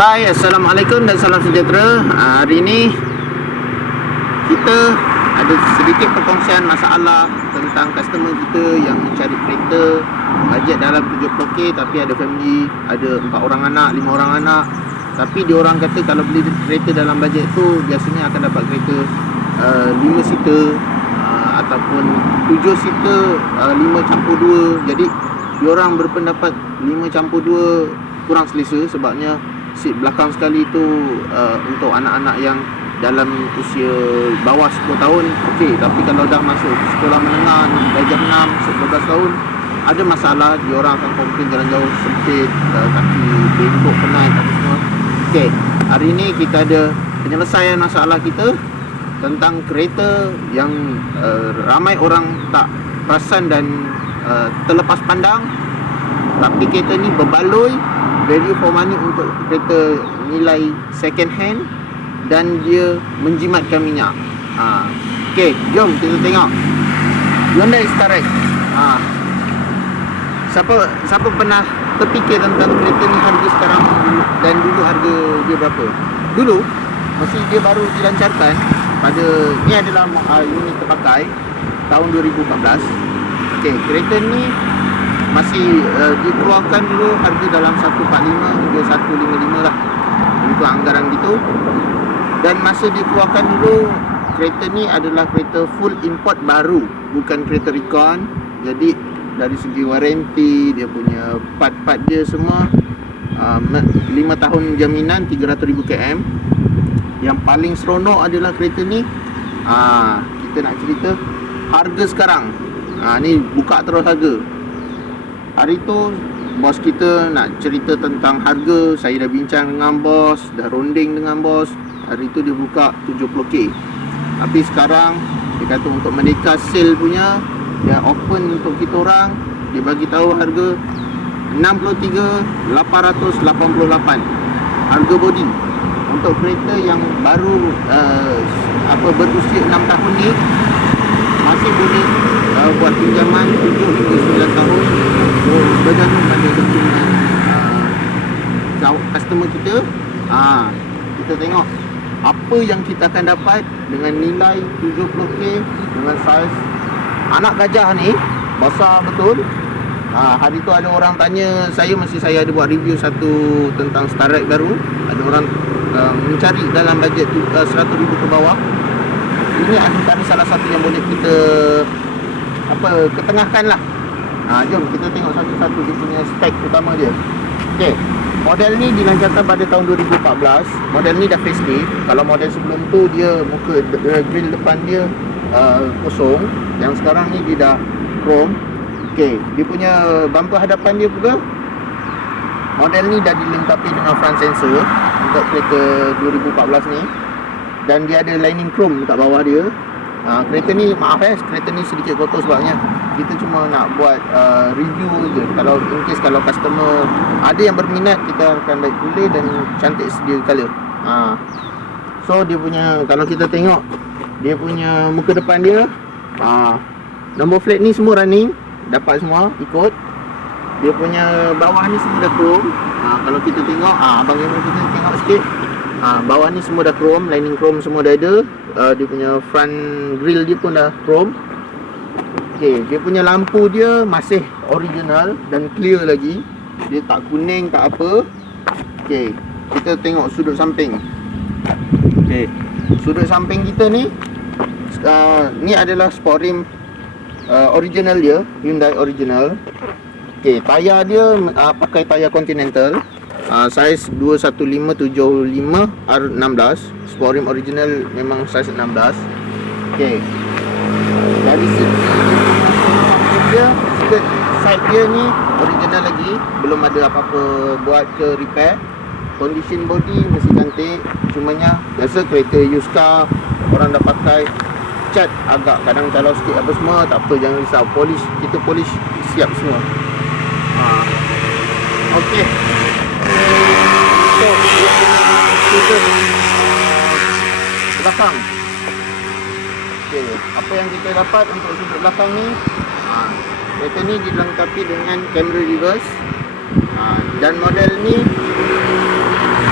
Hai, Assalamualaikum dan salam sejahtera. Hari ini kita ada sedikit perkongsian masalah tentang customer kita yang mencari kereta bajet dalam 70k tapi ada family, ada 4 orang anak, 5 orang anak. Tapi diorang kata kalau beli kereta dalam bajet tu biasanya akan dapat kereta 5 seater ataupun 7 seater 5 campur 2. Jadi diorang berpendapat 5 campur 2 kurang selesa sebabnya seat belakang sekali tu untuk anak-anak yang dalam usia bawah 10 tahun okey, tapi kalau dah masuk sekolah menengah darjah 6, 12 tahun ada masalah, diorang akan komplain jalan jauh sempit, kaki bengkok, penat apa semua. Okey, hari ini kita ada penyelesaian masalah kita tentang kereta yang ramai orang tak perasan dan terlepas pandang, tapi kereta ni berbaloi value for money untuk kereta nilai second hand dan dia menjimatkan minyak. Okey, jom kita tengok Hyundai Starex. Siapa pernah terfikir tentang kereta ni harga sekarang dan dulu harga dia berapa? Dulu masa dia baru dilancarkan pada ni adalah unit terpakai tahun 2014. Okey, kereta ni masih dikeluarkan dulu harga dalam 145 hingga 155 lah, itu anggaran gitu. Dan masa dikeluarkan dulu kereta ni adalah kereta full import baru, bukan kereta recon. Jadi dari segi waranti, dia punya part-part dia semua 5 tahun jaminan, 300,000 km. Yang paling seronok adalah kereta ni kita nak cerita harga sekarang. Ni buka terus harga. Hari tu bos kita nak cerita tentang harga, saya dah bincang dengan bos, dah ronding dengan bos. Hari tu dia buka 70k. Tapi sekarang dia kata untuk Merdeka sale punya, dia open untuk kita orang, dia bagi tahu harga 63,888 harga body untuk kereta yang baru berusia 6 tahun ni, masih boleh buat pinjaman 7 hingga 9 tahun. Bergantung pada dokumen customer kita. Kita tengok apa yang kita akan dapat dengan nilai 70k dengan saiz anak gajah ni, besar betul. Hari tu ada orang tanya saya, mesti saya ada buat review satu tentang Starex baru. Ada orang mencari dalam bajet 100,000 ke bawah. Ini antara salah satu yang boleh kita ketengahkan lah. Jom kita tengok satu-satu dia punya spek utama dia. Okey, model ni dilancarkan pada tahun 2014. Model ni dah facelift. Kalau model sebelum tu dia muka grill depan dia kosong. Yang sekarang ni dia dah chrome. Okey, dia punya bumper hadapan dia pula, model ni dah dilengkapi dengan front sensor untuk kereta 2014 ni. Dan dia ada lining chrome kat bawah dia. Kereta ni, maaf kereta ni sedikit kotor sebabnya kita cuma nak buat review je. Kalau in case kalau customer ada yang berminat, kita akan baik boleh dan cantik sedia color. So dia punya, kalau kita tengok dia punya muka depan dia, number plate ni semua running, dapat semua ikut. Dia punya bawah ni semua dah chrome. Kalau kita tengok, abang yang kita tengok sikit, bawah ni semua dah chrome, lining chrome semua dah ada. Dia punya front grill dia pun dah chrome. Okey, dia punya lampu dia masih original dan clear lagi. Dia tak kuning, tak apa. Okey, kita tengok sudut samping. Okey, sudut samping kita ni ni adalah sport rim original dia, Hyundai original. Okey, tayar dia pakai tayar Continental. Saiz 215/75 R16. Sport rim original memang saiz 16. Okey, dari segi dia, side dia ni original lagi, belum ada apa-apa buat ke repair. Condition body masih cantik. Cumanya biasa kereta used car, orang dah pakai, cat agak kadang kalau sikit apa semua, tak apa, jangan risau, polish, kita polish siap semua. Okey, so kita belakang. Okey, apa yang kita dapat untuk sudut belakang ni, kereta ni dilengkapi dengan kamera reverse. Dan model ni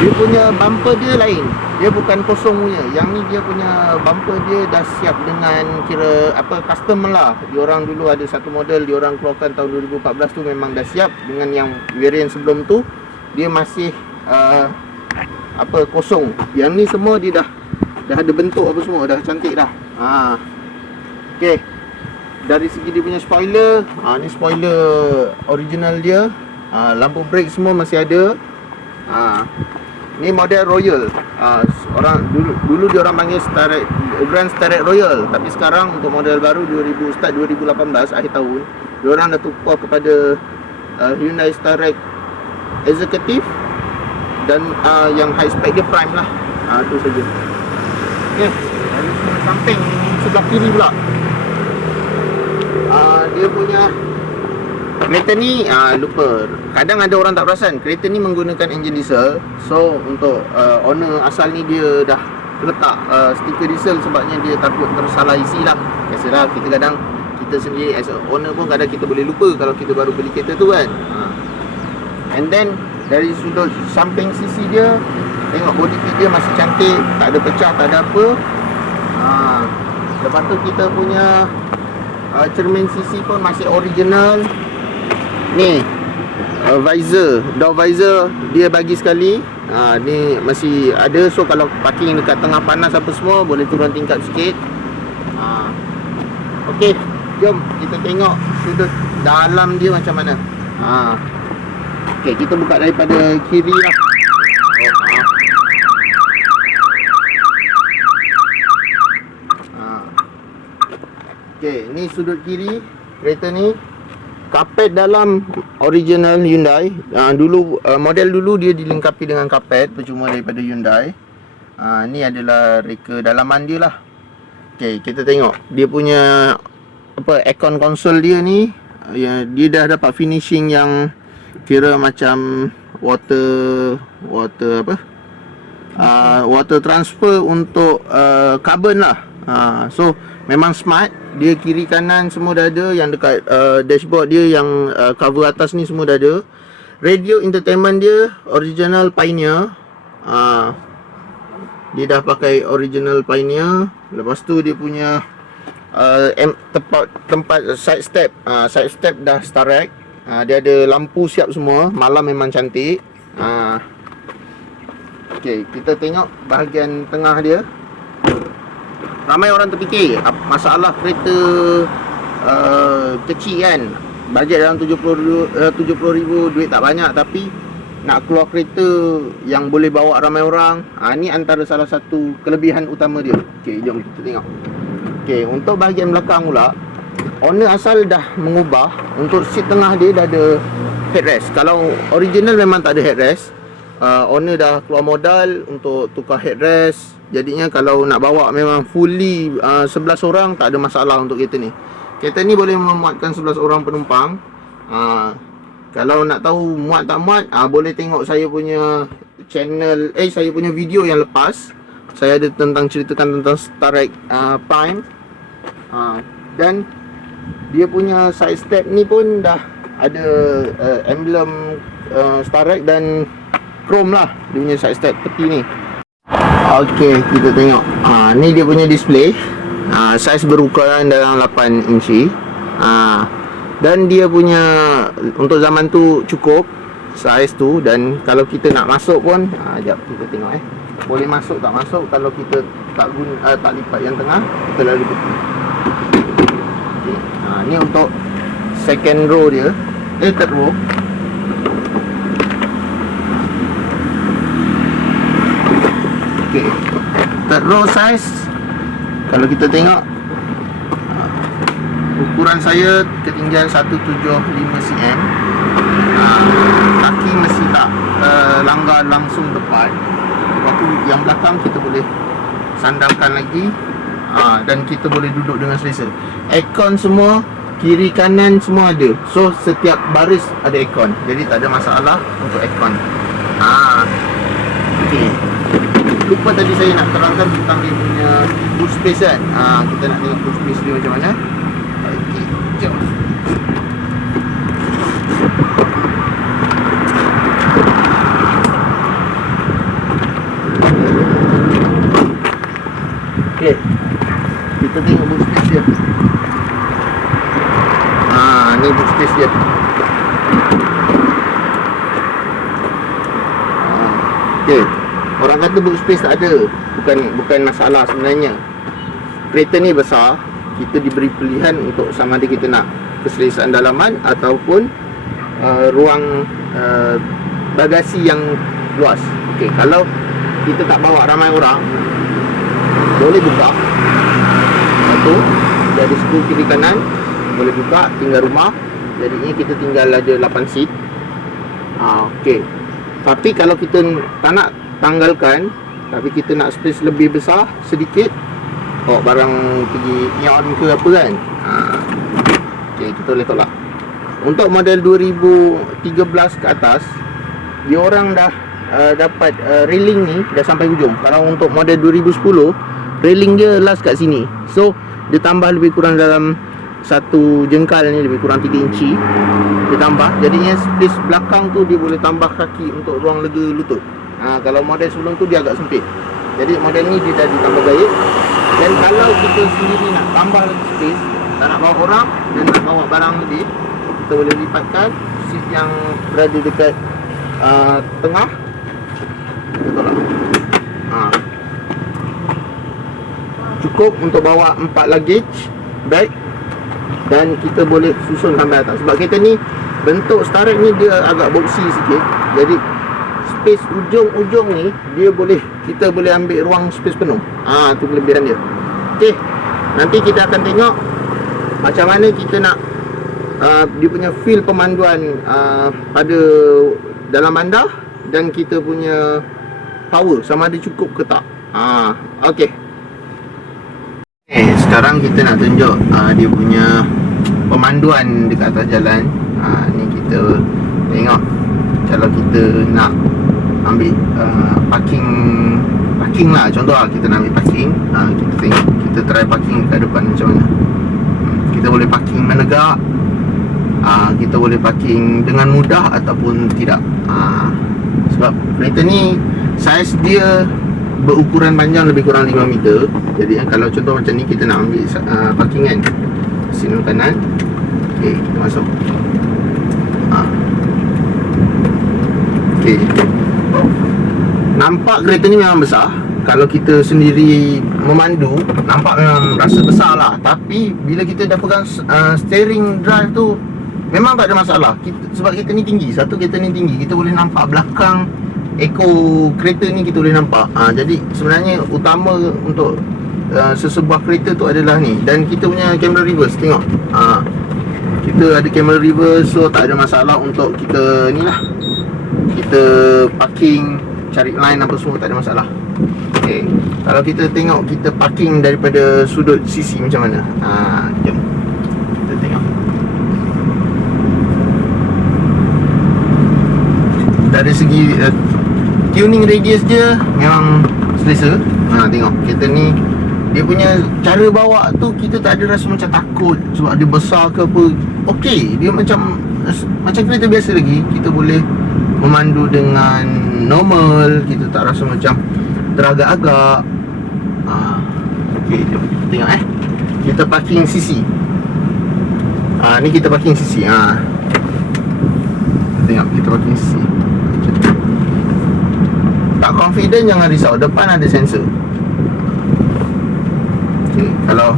Dia punya bumper dia lain. Dia bukan kosong punya. Yang ni dia punya bumper dia dah siap dengan kira apa custom lah. Diorang dulu ada satu model diorang keluarkan tahun 2014 tu memang dah siap. Dengan yang variant sebelum tu dia masih apa kosong. Yang ni semua dia dah ada bentuk apa semua, dah cantik dah. Okey. Dari segi dia punya spoiler, ni spoiler original dia. Lampu brake semua masih ada. Ni model Royal. Orang dulu dia orang panggil Starrett, Grand Starrett Royal, tapi sekarang untuk model baru 2018 akhir tahun, dia orang dah tukar kepada Hyundai Starrett Executive dan yang high spec dia Prime lah. Itu saja. Okey, dari samping sebelah kiri pula. Dia punya kereta ni lupa. Kadang ada orang tak perasan kereta ni menggunakan enjin diesel. So untuk owner asal ni dia dah letak stiker diesel sebabnya dia takut tersalah isi lah. Biasalah kita sendiri as a owner pun kadang kita boleh lupa kalau kita baru beli kereta tu kan. And then dari sudut samping sisi dia, tengok body kit dia masih cantik, tak ada pecah, tak ada apa. Lepas tu kita punya cermin sisi pun masih original. Ni visor, door visor dia bagi sekali. Ni masih ada. So kalau parking dekat tengah panas apa semua, boleh turun tingkap sikit. Okey, jom kita tengok sudut dalam dia macam mana. Okey, kita buka daripada kiri lah. Okey, ni sudut kiri kereta ni. Kapet dalam original Hyundai. Model dulu dia dilengkapi dengan kapet percuma daripada Hyundai. Ni adalah reka dalaman dia lah. Okey, kita tengok dia punya aircon console dia ni. Dia dah dapat finishing yang kira macam water transfer untuk carbon lah. So memang smart. Dia kiri kanan semua dah ada. Yang dekat dashboard dia, yang cover atas ni semua dah ada. Radio entertainment dia original Pioneer. Dia dah pakai original Pioneer. Lepas tu dia punya tempat side step. Side step dah Starrett. Dia ada lampu siap semua. Malam memang cantik. Okey, kita tengok bahagian tengah dia. Ramai orang terfikir masalah kereta kecil kan, bajet dalam 70,000, duit tak banyak, tapi nak keluar kereta yang boleh bawa ramai orang. Ni antara salah satu kelebihan utama dia. Okey, jom kita tengok. Okey, untuk bahagian belakang pula, owner asal dah mengubah. Untuk seat tengah dia dah ada headrest. Kalau original memang tak ada headrest. Owner dah keluar modal untuk tukar headrest. Jadinya kalau nak bawa memang fully 11 orang, tak ada masalah untuk kereta ni. Kereta ni boleh memuatkan 11 orang penumpang. Kalau nak tahu muat tak muat, boleh tengok saya punya channel, saya punya video yang lepas. Saya ada ceritakan tentang Starrett Prime. Dan dia punya side step ni pun dah ada emblem Starrett dan chrome lah. Dia punya side step tepi ni. Okey, kita tengok. Ni dia punya display. Saiz berukuran dalam 8 inci. Dan dia punya untuk zaman tu cukup saiz tu. Dan kalau kita nak masuk pun, jap kita tengok boleh masuk tak masuk. Kalau kita tak lipat yang tengah, kita lalu putih. Okay. Ni untuk second row dia. Third row. Okay. Third row size, kalau kita tengok ukuran saya ketinggian 175 cm. Kaki mesti tak langgar langsung depan. Waktu yang belakang kita boleh sandangkan lagi. Dan kita boleh duduk dengan selesa. Aircon semua kiri kanan semua ada. So setiap baris ada aircon. Jadi tak ada masalah untuk aircon. Okay. Lupa tadi saya nak terangkan tentang dia punya boot space kan. Kita nak tengok boot space dia macam mana. Okey, jom. kita tengok boot space dia. Ni boot space dia. Okay. Orang kata boot space tak ada. Bukan masalah sebenarnya. Kereta ni besar, kita diberi pilihan untuk sama ada kita nak keselesaan dalaman ataupun ruang bagasi yang luas. Okey, kalau kita tak bawa ramai orang, boleh buka. Satu, dari skru kiri kanan boleh buka, tinggal rumah. Jadinya kita tinggal ada 8 seat. Okey. Tapi kalau kita tak nak tanggalkan, tapi kita nak space lebih besar sedikit, bawa barang pergi Ion ke apa kan, okey, kita boleh tolak. Untuk model 2013 ke atas, dia orang dah dapat railing ni dah sampai hujung. Kalau untuk model 2010, railing dia last kat sini. So dia tambah lebih kurang dalam satu jengkal ni, lebih kurang 3 inci dia tambah. Jadinya space belakang tu dia boleh tambah kaki untuk ruang lega lutut. Kalau model sebelum tu dia agak sempit. Jadi model ni dia dah ditambah gaya. Dan kalau kita sendiri nak tambah lagi space, tak nak bawa orang dan nak bawa barang lebih, kita boleh lipatkan seat yang berada dekat tengah. Betul tak? Cukup untuk bawa 4 luggage bag, dan kita boleh susun sampai atas. Sebab kereta ni bentuk Starrett ni dia agak boxy sikit. Jadi space ujung-ujung ni kita boleh ambil ruang space penuh. Tu kelebihan dia. Okey, nanti kita akan tengok macam mana kita nak dia punya feel pemanduan pada dalam bandar, dan kita punya power sama ada cukup ke tak. Okey. Sekarang kita nak tunjuk dia punya pemanduan dekat atas jalan. Ni kita tengok kalau kita nak ambil parking lah, contoh lah kita nak ambil parking, kita tengok, kita try parking kat depan macam mana. Kita boleh parking menegak, kita boleh parking dengan mudah ataupun tidak. Sebab kereta ni saiz dia berukuran panjang lebih kurang 5 meter. Jadi kalau contoh macam ni kita nak ambil parkingan sini kanan, okey, kita masuk. Okey, nampak kereta ni memang besar. Kalau kita sendiri memandu, nampak memang rasa besar lah. Tapi bila kita dah pegang steering drive tu, memang tak ada masalah. Sebab kereta ni tinggi. Satu, kereta ni tinggi, kita boleh nampak belakang ekor kereta ni, kita boleh nampak. Jadi sebenarnya utama untuk sesebuah kereta tu adalah ni. Dan kita punya kamera reverse, tengok. Kita ada kamera reverse, so tak ada masalah untuk kita ni lah, kita parking, cari line apa semua, tak ada masalah. Okay, kalau kita tengok kita parking daripada sudut sisi macam mana. Jom kita tengok. Dari segi tuning radius dia memang selesa. Tengok kereta ni, dia punya cara bawa tu kita tak ada rasa macam takut sebab dia besar ke apa. Okey, dia macam kereta biasa lagi. Kita boleh memandu dengan normal, kita tak rasa macam teragak-agak. Okey, jom kita tengok kita parking sisi. Ni kita parking sisi. Tengok kita parking sisi. Tak confident jangan risau, depan ada sensor. Okay, kalau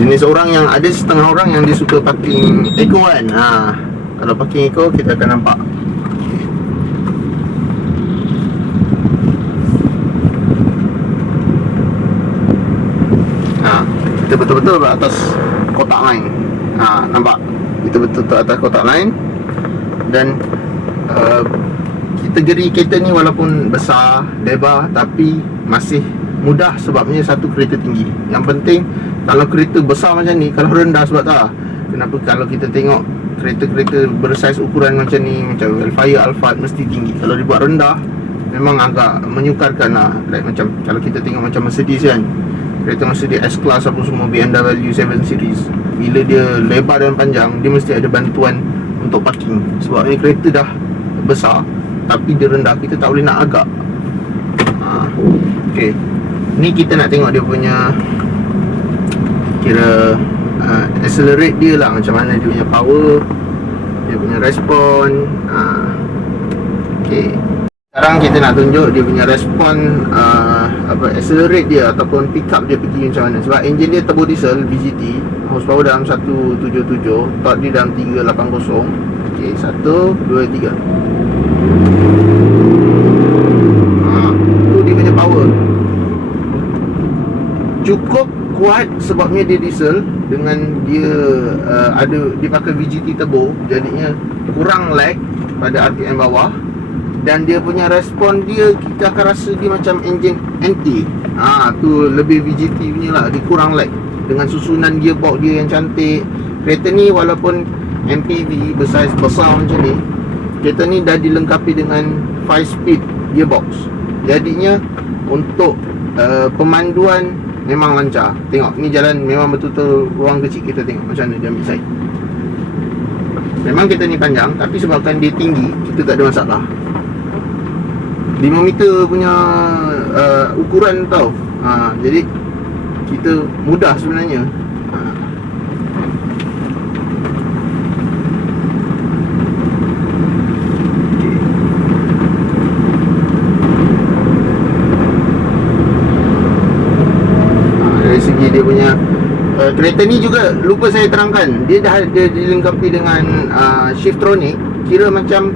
jenis orang yang ada, setengah orang yang dia suka parking eco kan. Kalau parking eco kita akan nampak. Kita betul-betul atas kotak line. Nampak? Kita betul-betul atas kotak line. Dan kategori kereta ni walaupun besar, lebar, tapi masih mudah sebabnya satu kereta tinggi. Yang penting kalau kereta besar macam ni, kalau rendah sebab tak, kenapa kalau kita tengok kereta-kereta bersaiz ukuran macam ni, macam Velfire, Alphard, mesti tinggi. Kalau dibuat rendah memang agak menyukarkan lah. Like macam kalau kita tengok macam Mercedes kan, kereta Mercedes S-Class apa semua, BMW 7 Series, bila dia lebar dan panjang, dia mesti ada bantuan untuk parking. Sebabnya kereta dah besar tapi dia rendah, kita tak boleh nak agak. Okay, Ni kita nak tengok dia punya kira accelerate dia lah, macam mana dia punya power, dia punya respon. Okay, sekarang kita nak tunjuk dia punya respon, accelerate dia ataupun pick up dia pergi macam mana. Sebab enjin dia turbo diesel VGT, horsepower dalam 177, torque dia dalam 380. Okay, 1, 2, 3. Tu dia punya power cukup kuat sebabnya dia diesel. Dengan dia dia pakai VGT turbo, jadinya kurang lag pada RPM bawah. Dan dia punya respon dia, kita akan rasa dia macam enjin NT. Tu lebih VGT punya lah, dia kurang lag. Dengan susunan gearbox dia yang cantik. Kereta ni walaupun MPV besar macam ni, kereta ni dah dilengkapi dengan 5 speed gearbox. Jadinya untuk pemanduan memang lancar. Tengok, ni jalan memang betul-betul ruang kecil. Kita tengok macam mana dia ambil side. Memang kereta ni panjang, tapi sebabkan dia tinggi, kita tak ada masalah. 5 meter punya ukuran tau. Jadi kita mudah sebenarnya. Dari segi dia punya kereta ni juga lupa saya terangkan, dia dah ada dilengkapi dengan Shiftronic. Kira macam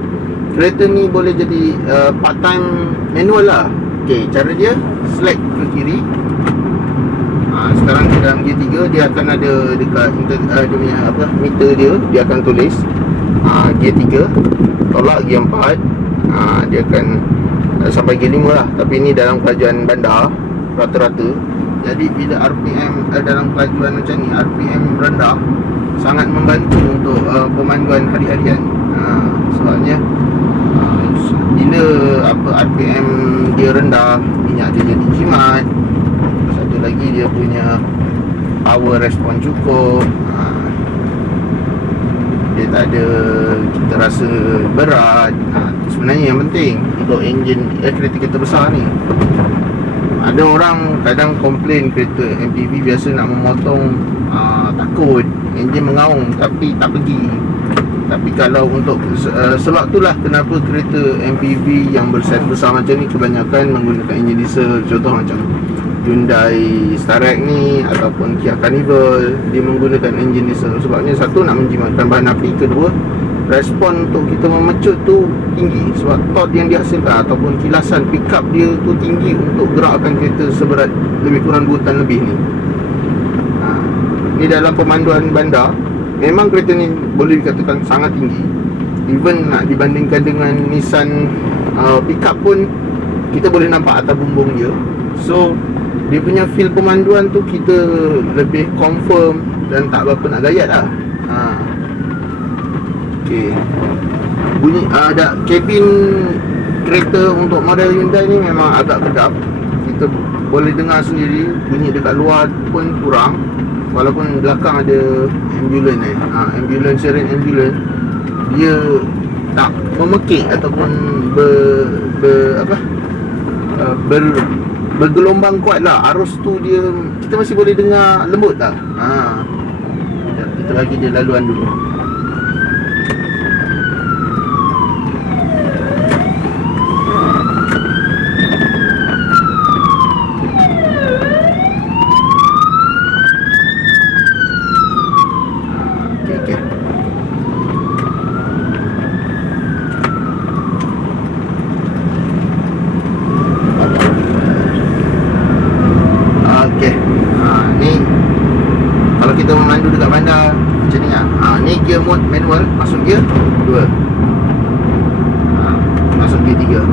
kereta ni boleh jadi part time manual lah. Okay, cara dia select ke kiri. Sekarang dia dalam gear 3, dia akan ada dekat dia punya meter dia akan tulis gear 3. Tolak gear 4, dia akan sampai gear 5 lah. Tapi ni dalam kelajuan bandar rata-rata. Jadi bila RPM dalam kelajuan macam ni, RPM rendah, sangat membantu untuk pemanduan hari-harian. Sebabnya bila RPM dia rendah, minyak dia jadi jimat. Satu lagi dia punya power respon cukup. Dia tak ada kita rasa berat. Itu sebenarnya yang penting untuk enjin kereta-kereta besar ni. Ada orang kadang komplain kereta MPV biasa nak memotong, takut enjin mengaung tapi tak pergi. Tapi kalau untuk sebab itulah kenapa kereta MPV yang bersaiz besar macam ni kebanyakan menggunakan enjin diesel. Contoh macam Hyundai Starex ni ataupun Kia Carnival, dia menggunakan enjin diesel. Sebabnya satu, nak menjimatkan bahan api. Kedua, respon untuk kita memecut tu tinggi sebab torque yang dihasilkan ataupun kilasan pick up dia tu tinggi untuk gerakkan kereta seberat lebih kurang 2 tan lebih ni. Ni dalam pemanduan bandar, memang kereta ni boleh dikatakan sangat tinggi. Even nak dibandingkan dengan Nissan pickup pun, kita boleh nampak atas bumbung dia. So dia punya feel pemanduan tu kita lebih confirm dan tak berapa nak gayat lah. Okay, bunyi ada kabin kereta untuk model Hyundai ni memang agak kedap. Kita boleh dengar sendiri bunyi dekat luar pun kurang. Walaupun belakang ada ambulans ambulans, siren ambulans, dia tak memekik ataupun bergelombang kuat lah. Arus tu dia, kita masih boleh dengar lembut lah. Kita bagi dia laluan dulu. Kita memandu dekat bandar macam ni lah. Ni gear mode manual, masuk gear 2, masuk gear 3.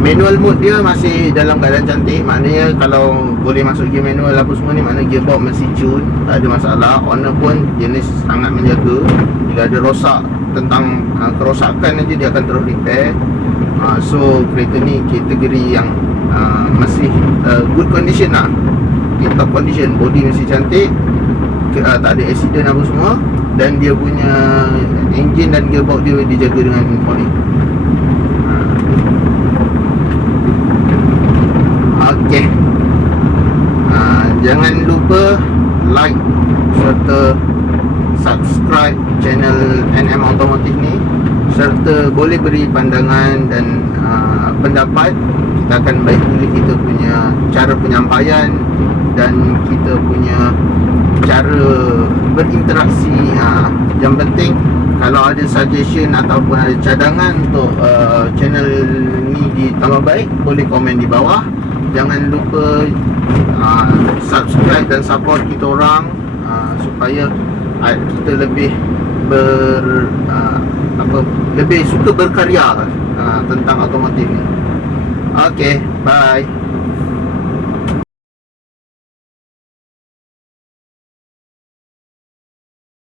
Manual mode dia masih dalam keadaan cantik. Maknanya kalau boleh masuk gear manual apa semua ni, maknanya gearbox masih tune, tak ada masalah. Owner pun jenis sangat menjaga. Bila ada rosak, tentang kerosakan aja dia akan terus repair. So kereta ni kategori yang masih good condition lah, top condition. Body masih cantik, tak ada accident apa semua. Dan dia punya engine dan gearbox dia dijaga dengan ori. Jangan lupa like serta subscribe channel NM Automotive ni, serta boleh beri pandangan dan pendapat. Kita akan baik pilih kita punya cara penyampaian dan kita punya cara berinteraksi. Yang penting kalau ada suggestion ataupun ada cadangan untuk channel ni ditambah baik, boleh komen di bawah. Jangan lupa subscribe dan support kita orang, supaya kita lebih lebih suka berkarya tentang otomotif ni. Okay, bye.